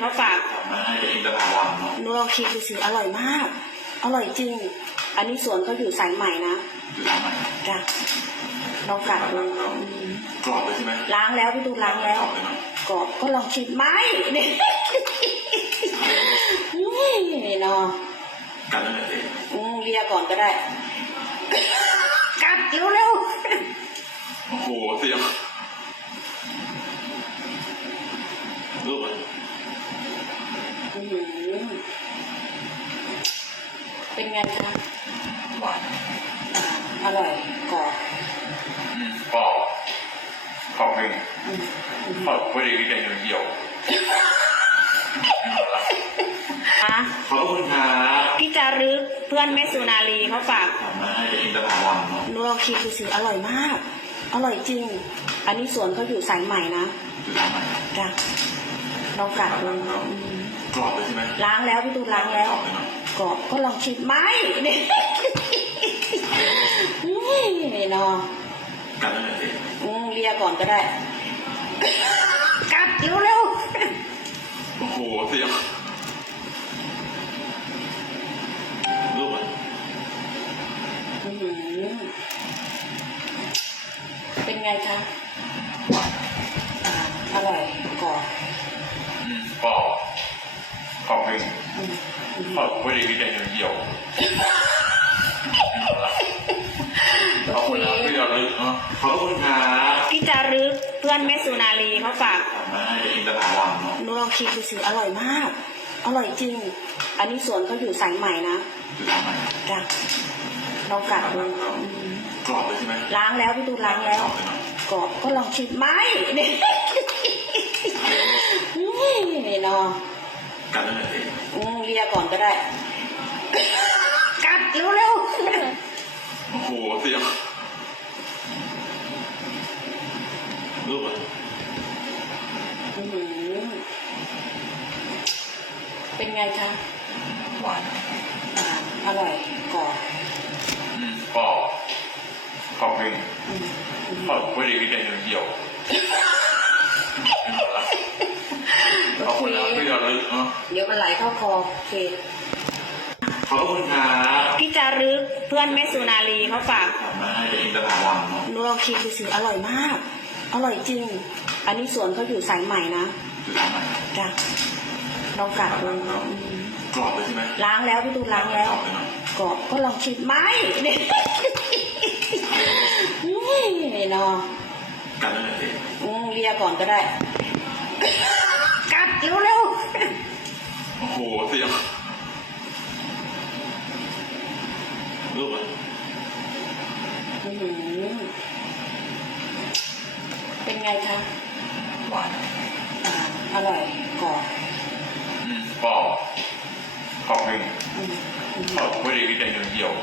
เขาฝากมาให้เป็นอินทผลัมเนาะหนูลองคิดดูสิอร่อยมาก อร่อยจริง อันนี้สวนเขาอยู่สายใหม่นะคือทำไมจ้ะลองกัดดูอืมกรอบเลยใช่ไหมล้างแล้วพี่ตูนล้างแล้วกรอบเลยเนาะกรอบก็ลองชิมไหมนี่นี่เนาะกันแล้วเนี่ยเองอืมเลียก่อนก็ได้ กัดเร็วโอ้โหเสียง เป็นไงคะ หวานอ่าอร่อยกรอบอืมกรอบกรอบจริงอืมอืมกรอบไม่ได้กินแต่เหี่ยวอะๆขอบคุณครับพี่จารึกเพื่อนแม่สุนารีเขาฝากมาให้เป็นอินทผลัมเนาะหนูลองคิดดูสิอร่อยมาก อร่อยจริง อันนี้สวนเขาอยู่สายใหม่นะคือทำไมจ้ะลองกัดดูอืม กรอบเลยใช่ไหมล้างแล้วพี่ตูนล้างแล้ว กรอบเลยเนาะกรอบก็ลองชิมไหมนี่นี่เนาะกันแล้วเนี่ยเองอืมเลียก่อนก็ได้ กัดเร็วโอ้โหเสียงรูปอะๆอื้อหือเป็นไงคะ รอบจริงอืมอืมกรอบไม่ได้กินแต่เหี่ยวๆขอบคุณครับพี่ยอดลึกเนาะขอบคุณครับพี่จารึกเพื่อนแม่สุนารีเขาฝากมาให้เป็นอินทผลัมเนาะหนูลองคิดดูสิอร่อยมาก อร่อยจริง อันนี้สวนเขาอยู่สายใหม่นะคือทำไมจ้ะลองกัดดูอืมกรอบเลยใช่ไหมล้างแล้วพี่ตูนล้างแล้วกรอบเลยเนาะกรอบก็ลองชิมไหมนี่นี่เนาะ ก่อนก็ได้ กัดเร็วโอ้โหเสียงรูปอะๆอื้อหือเป็นไงคะหวานอ่าอร่อยกรอบอืมกรอบกรอบจริงอืมอืมกรอบไม่ได้กินแต่เหี่ยวๆขอบคุณครับพี่ยอดลึก เนาะเดี๋ยวมันไหลเข้าคอโอเคขอบคุณครับพี่จารึกเพื่อนแม่สุนารีเขาฝากมาให้เป็นอินทผลัมเนาะหนูลองคิดดูสิอร่อยมาก อร่อยจริง อันนี้สวนเขาอยู่สายใหม่นะคือทำไมจ้ะลองกัดดูอืมกรอบเลยใช่ไหมล้างแล้วพี่ตูนล้างแล้วกรอบเลยเนาะกรอบก็ลองชิมไหมนี่นี่เนาะกันแล้วเนี่ยเองอืมเลียก่อนก็ได้กัด รูปอะๆอื้อหือเป็นไงคะหวานอ่าอร่อยกรอบอืมกรอบกรอบจริงอืมอืมกรอบไม่ได้กินแต่เหี่ยวๆ